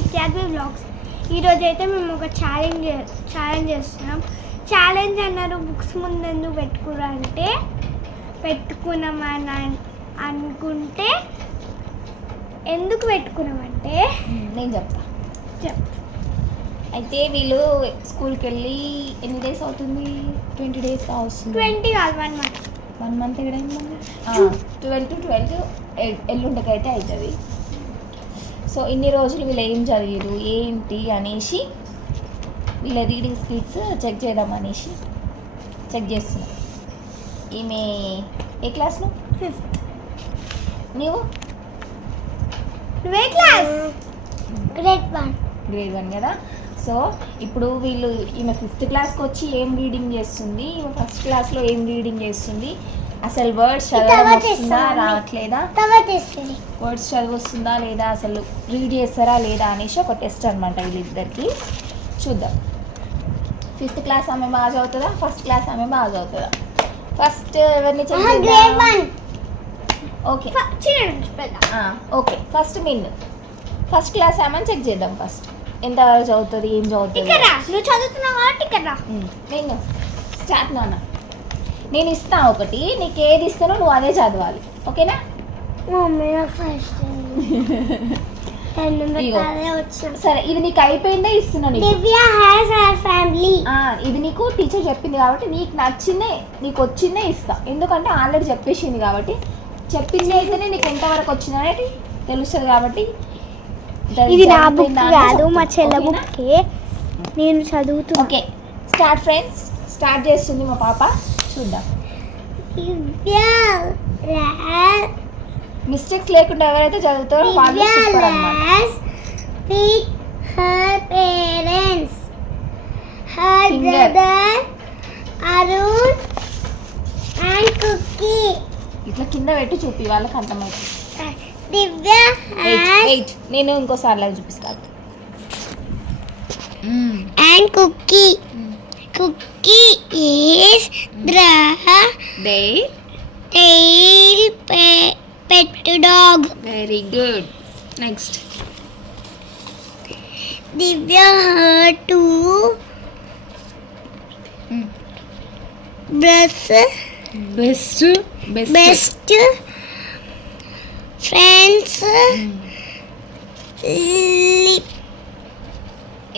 విద్యార్థి బ్లాగ్స్. ఈరోజు అయితే మేము ఒక ఛాలెంజ్ చేస్తున్నాం. ఛాలెంజ్ అన్నారు బుక్స్ ముందెందుకు పెట్టుకురా అంటే పెట్టుకున్నామని అనుకుంటే ఎందుకు పెట్టుకున్నామంటే నేను అయితే వీళ్ళు స్కూల్కి వెళ్ళి ఎన్ని డేస్ అవుతుంది? 20 days వస్తుంది. 20 కాదు 1 month. 1 month ఎక్కడైందండి? 12 to 12 ఎల్లుండకైతే అవుతుంది. సో ఇన్ని రోజులు వీళ్ళు ఏం చదివారు ఏంటి అనేసి వీళ్ళ రీడింగ్ స్కిల్స్ చెక్ చేద్దాం అనేసి చెక్ చేస్తున్నాం. ఈమె ఏ క్లాస్ నువ్వు? 5th. నీవు? నువ్వే క్లాస్? గ్రేడ్ 1 కదా. సో ఇప్పుడు వీళ్ళు ఈమె 5th క్లాస్కి వచ్చి ఏం రీడింగ్ చేస్తుంది, ఈమె 1st క్లాస్లో ఏం రీడింగ్ చేస్తుంది, అసలు వర్డ్స్ చదవడం వస్తుందా రావట్లేదా, వర్డ్స్ చదువు వస్తుందా లేదా, అసలు రీడ్ చేస్తారా లేదా అనేసి ఒక టెస్ట్ అనమాట వీళ్ళిద్దరికి. చూద్దాం 5th క్లాస్ ఆమె బాగా చదువుతుందా, 1st క్లాస్ ఆమె బాగా చదువుతుందా. ఫస్ట్ ఎవరిని చెక్ చేద్దాం? ఓకే ఓకే ఫస్ట్ మిన్ 1st క్లాస్ ఆమె చెక్ చేద్దాం. ఫస్ట్ ఎంతవరకు చదువుతుంది, ఏం చదువుతుంది. నువ్వు చదువుతున్నావా? నేను స్టార్ట్ నాన్న. నేను ఇస్తాను ఒకటి, నీకు ఏది ఇస్తానో నువ్వు అదే చదవాలి, ఓకేనా? సరే ఇది నీకు అయిపోయిందే ఇస్తున్నాను. ఇది నీకు టీచర్ చెప్పింది కాబట్టి నీకు నచ్చిందే నీకు వచ్చిందే ఇస్తా. ఎందుకంటే ఆల్రెడీ చెప్పేసింది కాబట్టి చెప్పింది అయితేనే నీకు ఎంతవరకు వచ్చింది అనేది తెలుస్తుంది. కాబట్టి ఇది నా బుక్ కాదు, మా చెల్ల బుక్కే, నేను చదువుతున్నా. Okay start friends. స్టార్ట్ చేస్తుంది మా పాప, చూద్దాం. మిస్టేక్స్ లేకుండా ఎవరైతే చదువుతారో వాళ్ళు సూపర్ అన్నమాట. her parents, her brother Arun and Cookie. ఇట్లా కింద పెట్టి చూపి వాళ్ళకి అర్థమవుతుంది. దివ్య వెయిట్ నేను ఇంకోసారి లాగా చూపిస్తాను. and Cookie is tail pet dog. Very good. Next. Divya her two best friends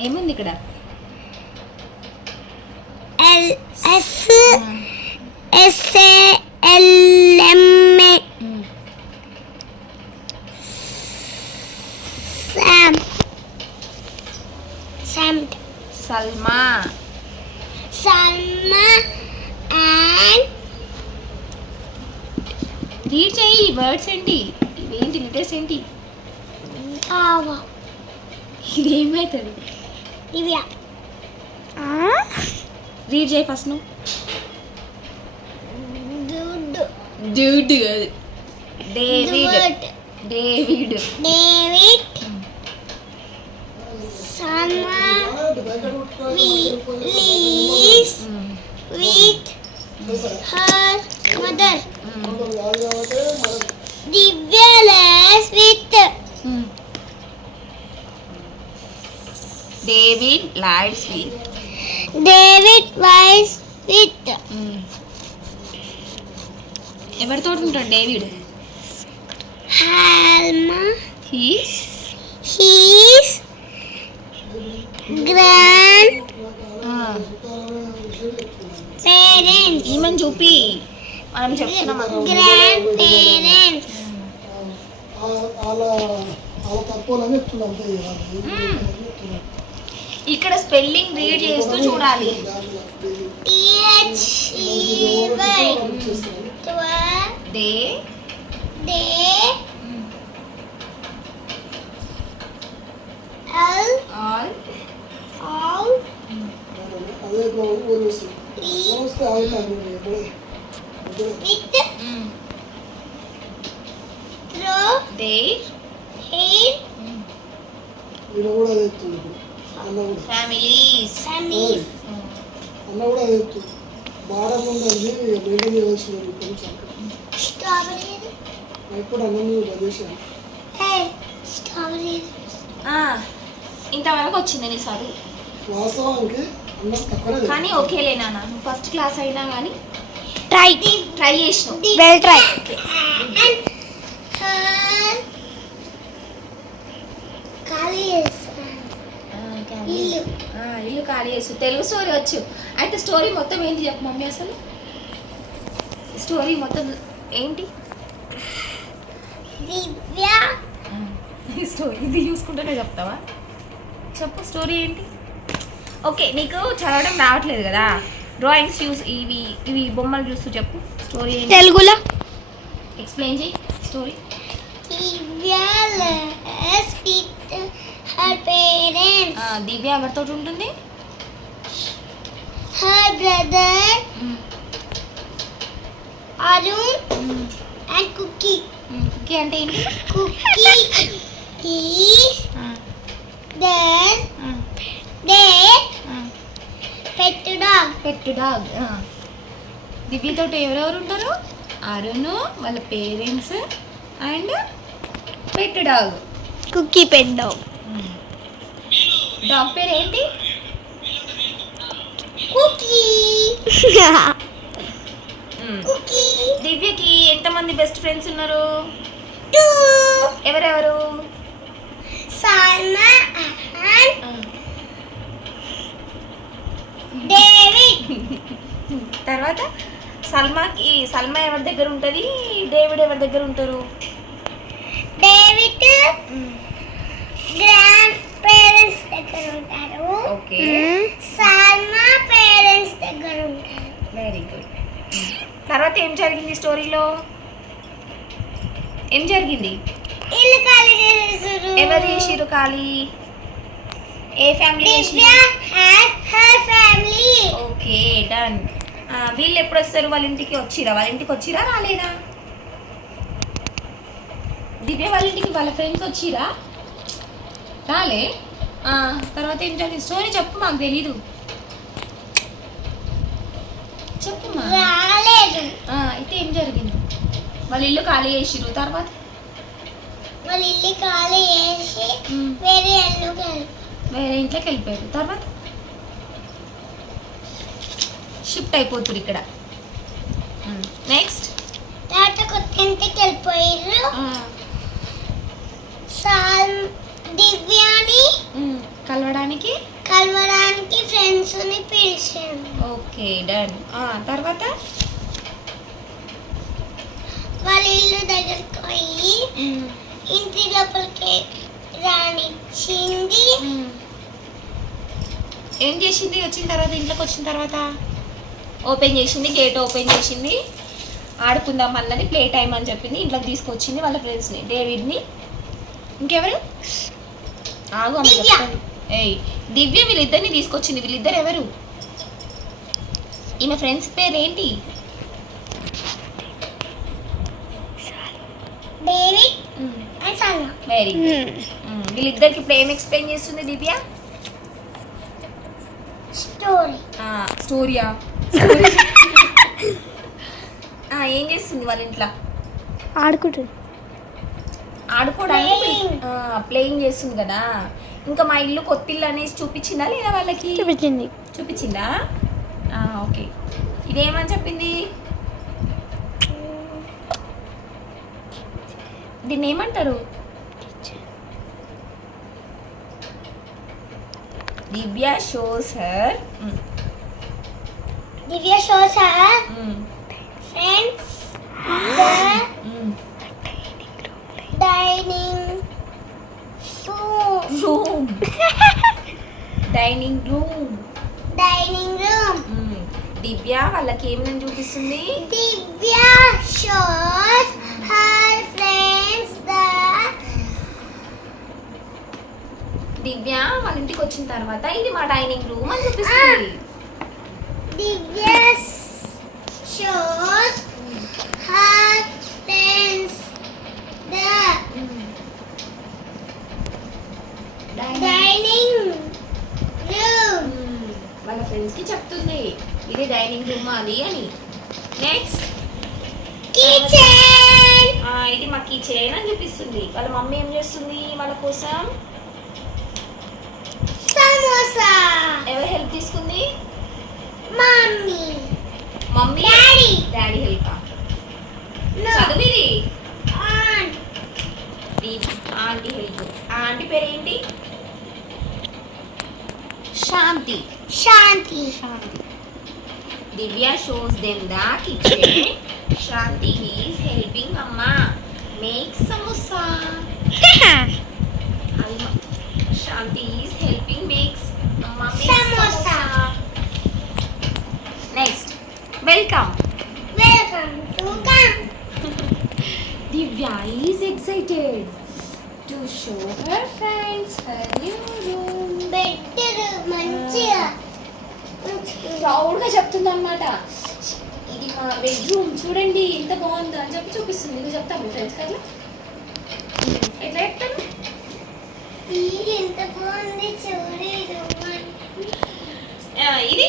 ఏముంది ఇక్కడ? SALMA Salma and రీడ్ చేయి. వర్డ్స్ ఏంటి ఇవేంటి, లెటర్స్ ఏంటి, ఇది ఏమవుతుంది? దివ్య రీడ్ చేయి ఫస్ట్ నువ్వు. Dude David summer lives with her mother. Divya lives with David lives with ఎవరితో ఉంటాడు డేవిడ్? Halma. His grandparents. ఏమని చూపి మనం చెప్తున్నాం. Grandparents. ఇక్కడ స్పెల్లింగ్ రీడ్ చేస్తూ చూడాలి. They all families. అన్న కూడా అదే బాగా ఉందండి మెయింటైన్ చేయవలసిన ఇప్పుడు అన్నం బంద్ చేశాను. ఇంతవరకు వచ్చింది నీ చదువు. వాస్తవానికి అన్నం తక్కువనే కానీ ఓకేలే నాన్న, నువ్వు ఫస్ట్ క్లాస్ అయినా కానీ ట్రై చేసినావు. Well try. ఇల్లు ఖాళీ చేసు. తెలుగు స్టోరీ వచ్చు. అయితే స్టోరీ మొత్తం ఏంటి చెప్పు మమ్మీ, అసలు స్టోరీ మొత్తం ఏంటి? దివ్య స్టోరీ ఇది చూసుకుంటూనే చెప్తావా? చెప్పు స్టోరీ ఏంటి? ఓకే, నీకు చదవడం రావట్లేదు కదా, డ్రాయింగ్స్ చూసి ఇవి బొమ్మలు చూస్తూ చెప్పు స్టోరీ ఏంటి తెలుగులో. ఎక్స్ప్లెయిన్ చేయి story. Divya lives with her parents. Divya ఎవరితో ఉంటుంది? Her brother Arun and Cookie. Cookie అంటే ఏంటి? Cookie is their pet dog. Pet dog. దివ్యతో ఎవరెవరు ఉంటారు? అరుణ్, వాళ్ళ parents and pet dog. Cookie pet dog. Dog పేరు ఏంటి? Cookie. Cookie. దివ్యకి ఎంతమంది బెస్ట్ ఫ్రెండ్స్ ఉన్నారు? 2. ఎవరెవరు? Salma and David. తర్వాత సల్మా ఎవరి దగ్గర ఉంటుంది? డేవిడ్ ఎవరి దగ్గర ఉంటారు? David గ్రాండ్ పేరెంట్స్ దగ్గర ఉంటారు. ఓకే, సల్మా పేరెంట్స్ దగ్గర ఉంటారు. Very good. తర్వాత ఏం జరిగింది స్టోరీలో? ఏం జరిగింది? ఇల్లు ఖాళీ చేసేసారు. ఎవరు చేసిరు ఖాళీ? ఏ family? Divya and her family. Okay, done. వీళ్ళు ఎప్పుడు వస్తారు? వాళ్ళ ఇంటికి వచ్చిరా రాలేదా? దివ్య వాళ్ళ ఇంటికి వాళ్ళ ఫ్రెండ్స్ వచ్చిరా రాలే? తర్వాత ఏం జరిగింది? స్టోరీ చెప్పు, మాకు తెలీదు. చెప్పుమా. రాలేదు. అయితే ఏం జరిగింది? వాళ్ళ ఇల్లు ఖాళీ చేసిరు. తర్వాత వాళ్ళు ఇల్లు ఖాళీ చేసి వేరే ఇంట్లోకి వెళ్ళిపోయారు. తర్వాత షిఫ్ట్ అయిపోతురు ఇక్కడ. నెక్స్ట్ తర్వాత కొత్త ఇంటికి వెళ్ళిపోయారు. దివ్యాని కలవడానికి ఫ్రెండ్స్ ని పిలిచాను. Okay, done. తర్వాత వాళ్ళ ఇల్లు దగ్గరికి పోయి ఇంటి లోపలికి రానిచ్చింది. ఏం చేసింది? వచ్చిన తర్వాత ఇంట్లోకి వచ్చిన తర్వాత ఓపెన్ చేసింది, గేట్ ఓపెన్ చేసింది, ఆడుకుందాం అన్నది, ప్లే టైం అని చెప్పింది. ఇంట్లోకి తీసుకొచ్చింది వాళ్ళ ఫ్రెండ్స్ని, డేవిడ్ని, ఇంకెవరు? ఆగు అమ్మ చెప్తాను. దివ్య వీళ్ళిద్దరిని తీసుకొచ్చింది. వీళ్ళిద్దరు ఎవరు? ఈమె ఫ్రెండ్స్ పేరు ఏంటి? David and Salma. Very good. వీళ్ళిద్దరికి ఇప్పుడు ఏం ఎక్స్ప్లెయిన్ చేస్తుంది దివ్య? స్టోరీయా? ఏం చేస్తుంది వాళ్ళ ఇంట్లో? ఆడుకోవడానికి ప్లేయింగ్ చేస్తుంది కదా. ఇంకా మా ఇల్లు కొత్త ఇల్లు అనేసి చూపించిందా లేదా వాళ్ళకి? చూపించిందా? ఓకే. ఇదేమని చెప్పింది? దీన్ని ఏమంటారు? Divya shows her friends dining room. Divya వాళ్ళకి ఏమని చూపిస్తుంది? Divya shows her friends Divya వాళ్ళ ఇంటికి వచ్చిన తర్వాత ఇది మా డైనింగ్ రూమ్ అని చూపిస్తుంది. Divya shows her friends dining room. వాళ్ళ ఫ్రెండ్స్ కి చెప్తుంది ఇది డైనింగ్ రూమ్ అది అని. Next kitchen. ఇది మా కిచెన్ అని చూపిస్తుంది. వాళ్ళ మమ్మీ ఏం చేస్తుంది వాళ్ళ కోసం? సమోసా. ఎవరు హెల్ప్ తీసుకుంది? Mummy. Mummy. Daddy. Daddy help. No. చదివిది Aunt. Aunty help. Aunty పేరు ఏంటి? శాంతి. Shanti. Divya shows them the kitchen. Shanti is helping Mama make samosa. Shanti is helping makes Mama make Samosa. Next, welcome. Welcome to camp. Divya is excited to show her friends her new room. Better మంచిగా. ప్రౌడ్గా చెప్తుంది అనమాట. ఇది మా bedroom చూడండి ఎంత బాగుందో అని చెప్పి చూపిస్తుంది. నువ్వు చెప్తావు ఫ్రెండ్స్ కదా ఎట్లా చెప్తాను? ఇది ఎంత బాగుంది చూడు. ఇది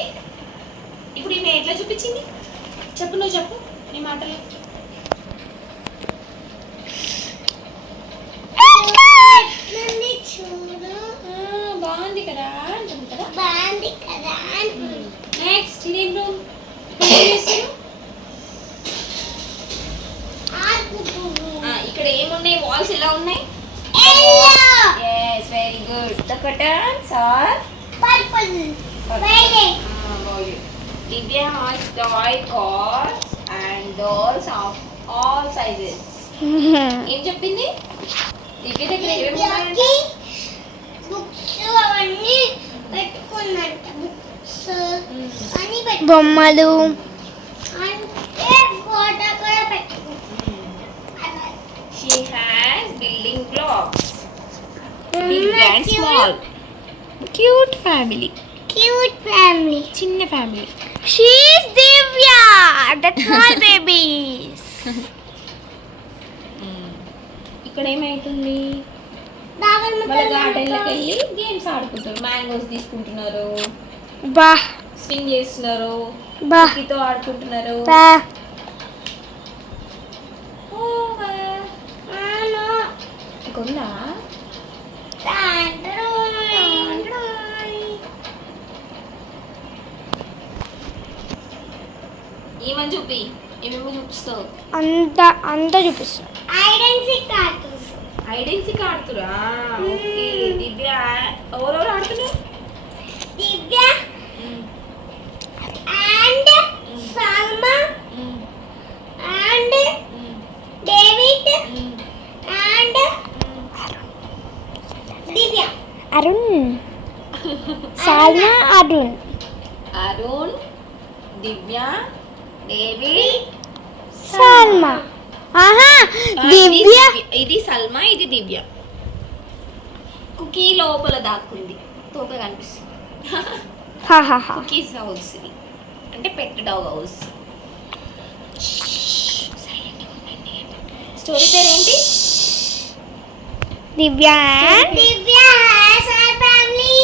ఇప్పుడు ఈమె ఎట్లా చూపించింది చెప్పు, నువ్వు చెప్పు నీ మాటలు. చూడు బాగుంది కదా అంటుంది కదా. బాగుంది కదా. నెక్స్ట్ ఇదేం రూమ్? ఇక్కడ ఏమున్నాయి? వాల్స్ ఎలా ఉన్నాయి? Yes, very good. The curtains are purple. Violet. Divya has toy cars and dolls of all sizes. ఏం చెప్పింది? దివ్య దగ్గర ఏమేమి ఉన్నాయంటే బుక్స్ అవన్నీ పెట్టుకున్నట్ట. బుక్స్ అని బొమ్మలు అంటే ఫోటో కూడా పెట్టుకున్నాను. she has building blocks. Big and small. Cute family. Cute family. చిన్న family. She is Divya. That's all babies. ఇక్కడ ఏమైతుంది? వాళ్ళ గార్డెన్లోకి వెళ్ళి గేమ్స్ ఆడుకుంటారు. మ్యాంగోస్ తీసుకుంటున్నారు, బా స్వింగ్ చేస్తున్నారు, బా తో ఆడుకుంటున్నారు. బా కొందా ఏమని చూపి, ఏమేమో చూపిస్తావు? అంతా చూపిస్తాను. ఐడెన్సీ ఆడుతురా? ఓకే. దివ్య ఎవరెవరు ఆడుతున్నారు? Divya and Salma and David and Divya. Arun. Salma Arun. Arun, Divya, David, Salma. ఆహా దివ్య. ఇది సల్మా, ఇది దివ్య. కుకీ లోపల దాక్కుంది, తోక కనిపిస్తుంది. కుకీస్ హౌస్ ఇది, అంటే పెట్ డాగ్ హౌస్. స్టోరీ పేరు ఏంటి? దివ్య. దివ్య ఫ్యామిలీ.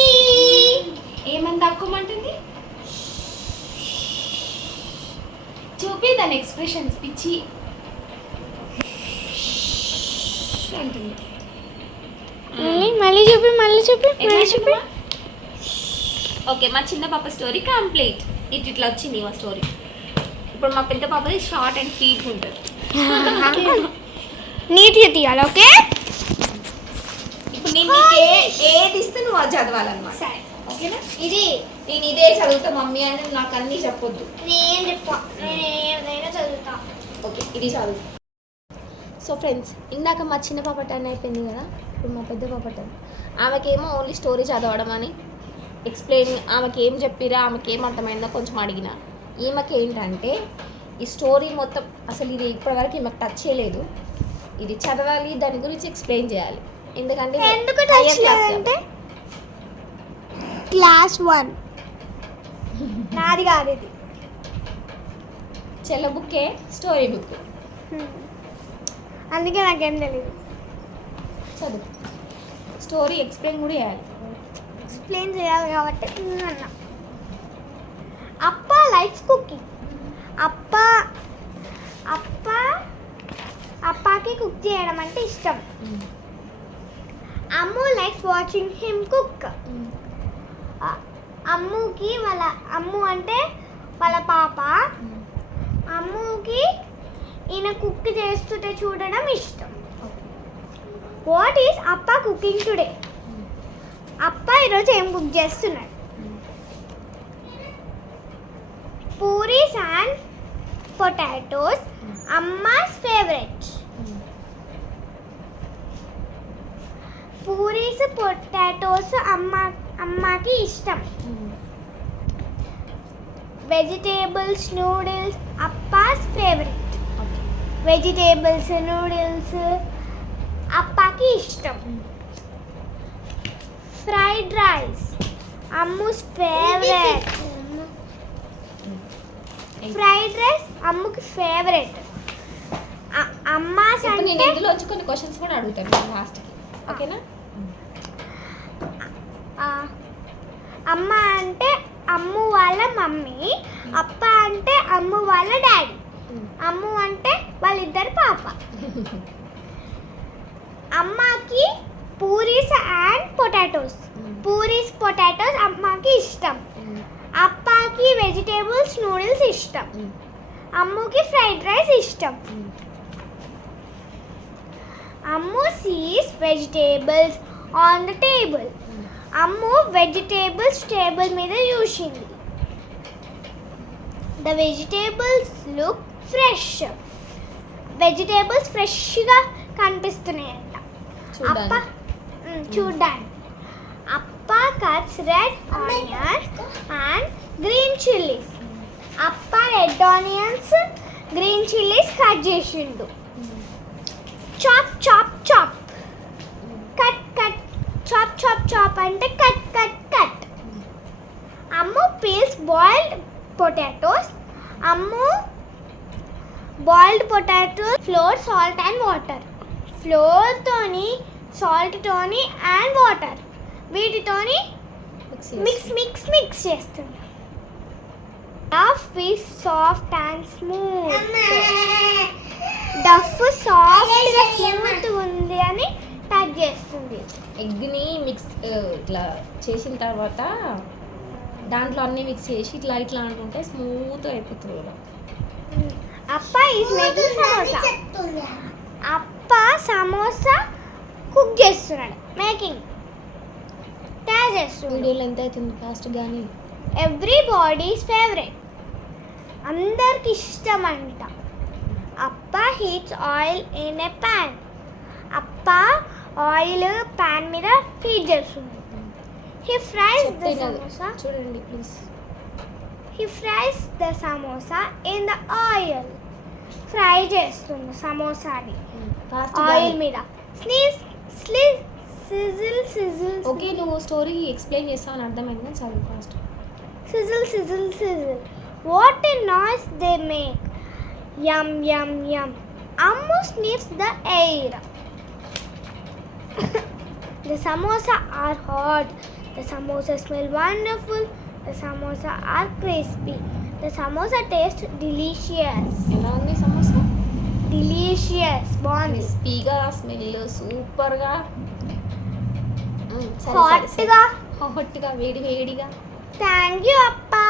ఏమని దాక్కోమంటుంది? చూపి దాని ఎక్స్ప్రెషన్స్. పిచ్చి అంటుంది. మళ్ళీ చూపి ఓకే, మా చిన్న పాప స్టోరీ కంప్లీట్. ఇట్లా వచ్చింది మా స్టోరీ. ఇప్పుడు మా పెద్ద పాపది షార్ట్ అండ్ స్వీట్ ఉంటుంది. నీట్గా తీయాలి. ఓకే, ఇప్పుడు నేను నీకు ఏది ఇస్తే నువ్వు అది చదవాలన్నమాట. సరే ఓకేనా? ఇది నేను ఇదే చదువుతా మమ్మీ అని నాకు అన్నీ చెప్పొద్దు. నేను ఏదైనా చదువుతా. ఓకే, ఇది చదువు. సో ఫ్రెండ్స్, ఇందాక మా చిన్న పాప టర్న్ అయిపోయింది కదా, ఇప్పుడు మా పెద్ద పాప టర్న్. ఆమెకేమో ఓన్లీ స్టోరీ చదవడం అని ఎక్స్ప్లెయిన్, ఆమెకి ఏం చెప్పిరా, ఆమెకి ఏం అర్థమైందో కొంచెం అడిగిన. ఈమెకి ఏంటంటే ఈ స్టోరీ మొత్తం అసలు ఇది ఇప్పటివరకు ఈమెకు టచ్ చేయలేదు. ఇది చదవాలి, దాని గురించి ఎక్స్ప్లెయిన్ చేయాలి. ఎందుకంటే ఎందుకు టచ్ చేయాలంటే క్లాస్ 1 నాది కాదు ఇది. చెల్ల బుక్కే స్టోరీ బుక్. అందుకే నాకేం తెలియదు. చదువు, స్టోరీ ఎక్స్ప్లెయిన్ కూడా చేయాలి. ఎక్స్ప్లెయిన్ చేయాలి కాబట్టి అన్న. అప్ప లైక్స్ కుకింగ్. అప్పకి కుక్ చేయడం అంటే ఇష్టం. అమ్ము లైక్స్ వాచింగ్ హిమ్ కుక్. అమ్ముకి వాళ్ళ అమ్ము అంటే వాళ్ళ పాప. అమ్ముకి ఈయన కుక్ చేస్తుంటే చూడడం ఇష్టం. What is Appa cooking today? అప్ప ఈరోజు ఏం కుక్ చేస్తున్నాడు? Puris and potatoes Amma's favourite. Puris potatoes అమ్మకి ఇష్టం. Vegetables noodles Appa's favourite. Vegetables noodles అప్పకి ఇష్టం. Fried rice Ammu's favourite. Fried rice అమ్ముకి ఫేవరెట్. అమ్మాస్ ఇప్పుడు నేను అంటే ఇందులో వచ్చి కొన్ని క్వశ్చన్స్ కూడా అడుగుతాను లాస్ట్కి, ఓకేనా? అమ్మ అంటే అమ్ము వాళ్ళ మమ్మీ, అప్ప అంటే అమ్ము వాళ్ళ డాడీ, అమ్ము అంటే వాళ్ళిద్దరు పాప. అమ్మకి puris and potatoes. Puris potatoes అమ్మకి ఇష్టం. అప్పకి వెజిటేబుల్స్ నూడిల్స్ ఇష్టం. అమ్ముకి ఫ్రైడ్ రైస్ ఇష్టం. Ammu sees vegetables on the table. Ammu vegetables table మీద చూసింది. The vegetables look fresh. Vegetables ఫ్రెష్గా కనిపిస్తున్నాయంట అప్ప చూడ్డానికి. Appa cuts red onions and green chillies. అప్ప red onions green chillies cut చేసిండు. Chop chop chop. Cut cut. Chop chop chop అంటే cut cut cut. Ammu peels boiled potatoes. Ammu boiled potatoes flour salt and water. ఫ్లోర్తోని సాల్ట్తోని and water వీటితోని mix mix mix చేస్తుంది. డఫ్ is soft and smooth. డఫ్ సాఫ్ట్గా smooth ఉంది అని touch చేస్తుంది. ఎగ్ని mix ఇట్లా చేసిన తర్వాత దాంట్లో అన్నీ మిక్స్ చేసి ఇట్లా ఇట్లా అంటుంటే స్మూత్ అయిపోతుంది కదా. అప్ప ఈజ్ మేకింగ్ సమోసా. అప్ప సమోసా కుక్ చేస్తున్నాడు. మేకింగ్ తయారు చేస్తున్నాడు. వీడియోలో ఎంత అవుతుంది ఫాస్ట్ కానీ. Everybody's favourite. అందరికి ఇష్టం అంట. Appa heats oil in a pan. అప్ప ఆయిల్ ప్యాన్ మీద హీట్ చేస్తుంది. He fries the samosa. చూడండి please. He fries the samosa in the oil. Fry చేస్తుంది సమోసాని ఆయిల్ మీద. Sleaze sleaze sizzle sizzle. Okay, నువ్వు స్టోరీ ఎక్స్ప్లెయిన్ చేస్తావు అని అర్థమైంది. చదువు fast. Sizzle, sizzle, sizzle. What a noise they make. Yum, yum, yum. Ammu sniffs the air. The samosa are hot. The samosa smell wonderful. The samosa are crispy. The samosa tastes delicious. ఎలా ఉంది samosa? Delicious. బాగుంది. క్రిస్పీగా, smell సూపర్గా, హాట్గా. హాట్గా, వేడి వేడిగా. Thank you, Appa.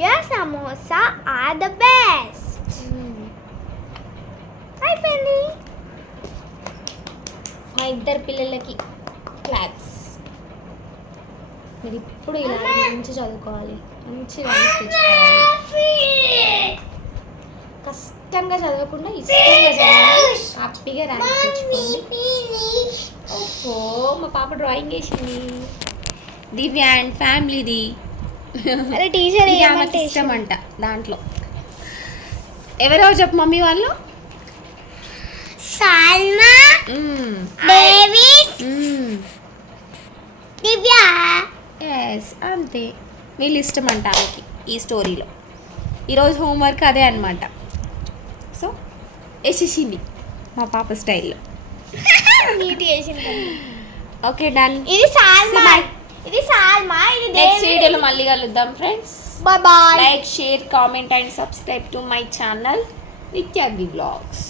Your samosa are the best. అయిపోయింది. మా ఇద్దరు పిల్లలకి క్లాప్స్. మీరు ఇప్పుడు ఇలా మంచి చదువుకోవాలి, మంచి ర్యాంక్స్ తెచ్చుకోవాలి. కష్టంగా చదవకుండా ఇష్టంగా చదవాలి, హ్యాపీగా ర్యాంక్స్ తెచ్చుకోండి. ఓహో, మా పాప డ్రాయింగ్ వేసింది. దివ్య అండ్ ఫ్యామిలీది. అరే టీచర్ ఇది ఆమెకి ఇష్టం అంట. దాంట్లో ఎవరెవరు చెప్పు మమ్మీ వాళ్ళు? సల్మా, డేవిడ్, దివ్య. ఎస్, అంతే. వీళ్ళు ఇష్టం అంట ఆమెకి ఈ స్టోరీలో. ఈరోజు హోంవర్క్ అదే అనమాట. సో వేసేసింది మా పాప స్టైల్లో. నీట్ చేసింది. Okay, done. ఇది సాల్మా, ఇది సాల్మా, ఇది నెక్స్ట్ వీడియోలో మళ్ళీ కలుద్దాం friends. Bye bye. Like, share, comment and subscribe to my channel Nityagni blogs.